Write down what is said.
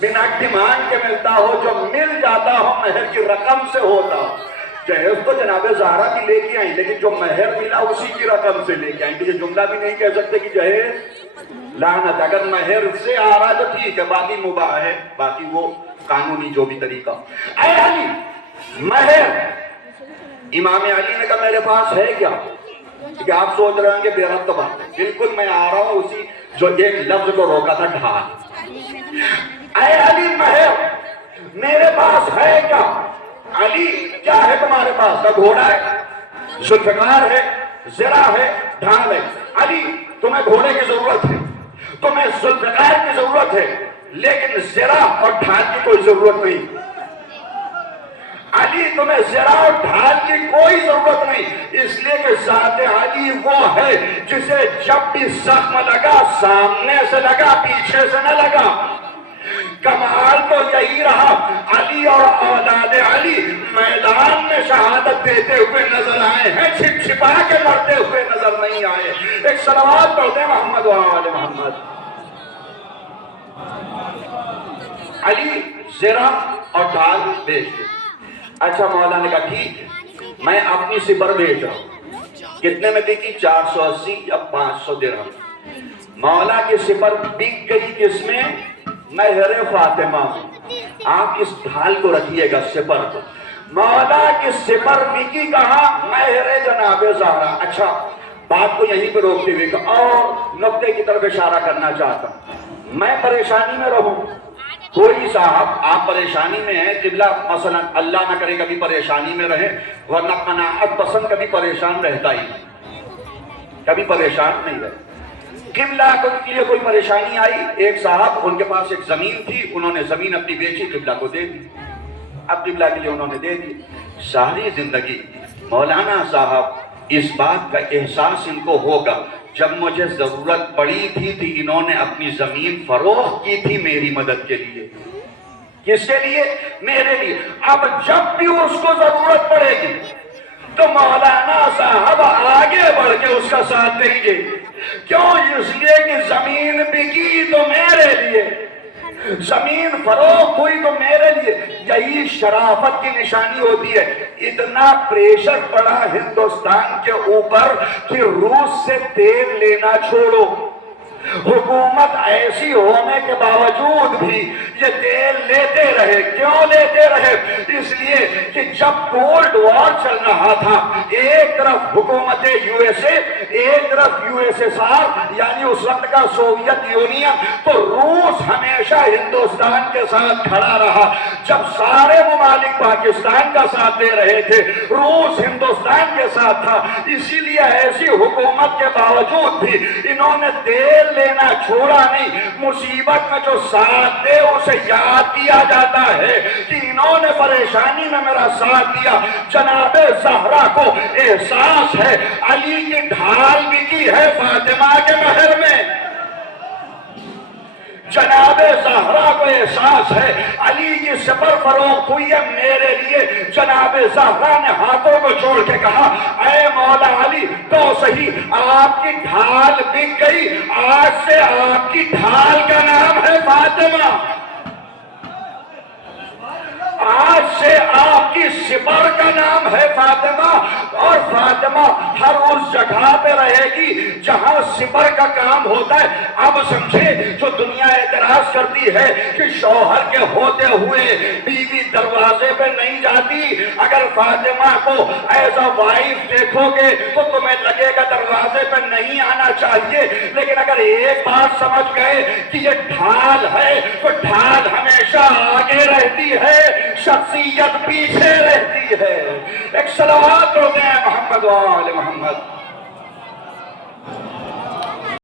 بنا ڈیمانڈ کے ملتا ہو، جو مل جاتا ہو مہر کی رقم سے ہوتا ہو. جہیز تو جناب زہرا کی لے کے آئیں، لیکن جو مہر ملا اسی کی رقم سے لے کے آئیں. یہ جملہ بھی نہیں کہہ سکتے کہ جہیز لعنت. اگر مہر سے آ رہا تو ٹھیک ہے، باقی مباح ہے، باقی وہ قانونی جو بھی طریقہ. اے علی مہر. امام علی نے کہا میرے پاس ہے کیا؟ کہ آپ سوچ رہے ہیں کہ بے ربط بات ہے. بالکل میں آ رہا ہوں اسی جو ایک لفظ کو روکا تھا، ڈھال. اے علی مہر میرے پاس ہے کیا؟ علی کیا ہے تمہارے پاس؟ کا گھوڑا ہے، ذوالفقار ہے، زرہ ہے، ڈھال ہے. علی تمہیں گھوڑے کی ضرورت ہے، تمہیں ذوالفقار کی ضرورت ہے، لیکن زرہ اور ڈھال کی کوئی ضرورت نہیں. علی تمہیں زرہ اور ڈھال کی کوئی ضرورت نہیں، اس لیے کہ ذات علی وہ ہے جسے جب بھی زخم لگا سامنے سے لگا، پیچھے سے نہ لگا. کمال تو یہی رہا، علی اور اولاد علی میدان میں شہادت دیتے ہوئے نظر آئے ہیں، چھپ چھپا کے مرتے ہوئے نظر نہیں آئے. ایک صلوات پڑھتے محمد و آل محمد. علی زرہ اور ڈھال بیچ دے. اچھا مولا نے کہا ٹھیک میں اپنی سپر بیچ رہا ہوں. کتنے میں بکی؟ 480 یا 500 درہم. مولا کی سپر بک گئی کس میں؟ مہر فاطمہ. آپ اس ڈھال کو رکھیے گا سپر کو. مولا کی سپر بکی کہاں؟ مہر جناب زہرا. اچھا بات کو یہیں پہ روکتے ہوئے اور نقطے کی طرف اشارہ کرنا چاہتا ہوں. میں پریشانی میں رہوں، کوئی صاحب آپ پریشانی میں ہیں، قبلہ مثلا اللہ نہ کرے کبھی پریشانی میں رہے، ورنہ قناعت پسند کبھی پریشان رہتا ہی، کبھی پریشان نہیں رہے. قبلہ کو کے لیے کوئی پریشانی آئی، ایک صاحب ان کے پاس ایک زمین تھی، انہوں نے زمین اپنی بیچی، قبلہ کو دے دی. اب قبلہ کے لیے انہوں نے دے دی. ساری زندگی مولانا صاحب اس بات کا احساس ان کو ہوگا، جب مجھے ضرورت پڑی تھی انہوں نے اپنی زمین فروخت کی تھی میری مدد کے لیے. کس کے لیے؟ میرے لیے. اب جب بھی اس کو ضرورت پڑے گی تو مولانا صاحب آگے بڑھ کے اس کا ساتھ دیں گے. کیوں؟ اس لیے کہ زمین بکی تو میرے لیے، زمین فروخت ہوئی تو میرے لیے. یہی شرافت کی نشانی ہوتی ہے. اتنا پریشر پڑا ہندوستان کے اوپر کہ روس سے تیل لینا چھوڑو. حکومت ایسی ہونے کے باوجود بھی یہ تیل لیتے رہے. کیوں لیتے رہے؟ اس لیے کہ جب کولڈ وار چل رہا تھا، ایک طرف حکومت یو ایس اے، ایک طرف یو ایس ایس آر یعنی اس وقت کا سوویت یونین، تو روس ہمیشہ ہندوستان کے ساتھ کھڑا رہا. جب سارے ممالک پاکستان کا ساتھ دے رہے تھے، روس ہندوستان کے ساتھ تھا. اسی لیے ایسی حکومت کے باوجود بھی انہوں نے تیل لینا چھوڑا نہیں. مصیبت میں جو ساتھ دے اسے یاد کیا جاتا ہے کہ انہوں نے پریشانی میں میرا ساتھ دیا. جناب زہرا کو احساس ہے علی کی ڈھال بکی ہے فاطمہ کے مہر میں. جناب زہرا کو احساس ہے علی کی سپر فروخت ہوئی ہے میرے لیے. جناب زہرا نے ہاتھوں کو چھوڑ کے کہا اے مولا علی تو صحیح آپ کی ڈھال بک گئی، آج سے آپ کی ڈھال کا نام ہے فاطمہ، آج سے آپ کی سپر کا نام ہے فاطمہ. اور فاطمہ ہر اس جگہ پہ رہے گی جہاں سپر کا کام ہوتا ہے. اب سمجھے جو دنیا اعتراض کرتی ہے کہ شوہر کے ہوتے ہوئے بیوی دروازے پہ نہیں جاتی، اگر فاطمہ کو ایز اے وائف دیکھو گے تو تمہیں لگے گا دروازے پہ نہیں آنا چاہیے. لیکن اگر ایک بات سمجھ گئے کہ یہ ڈھال ہے تو ڈھال ہمیشہ آگے رہتی ہے، شخصیت پیچھے رہتی ہے. ایک صلوات ہوتے ہیں محمد و آل محمد.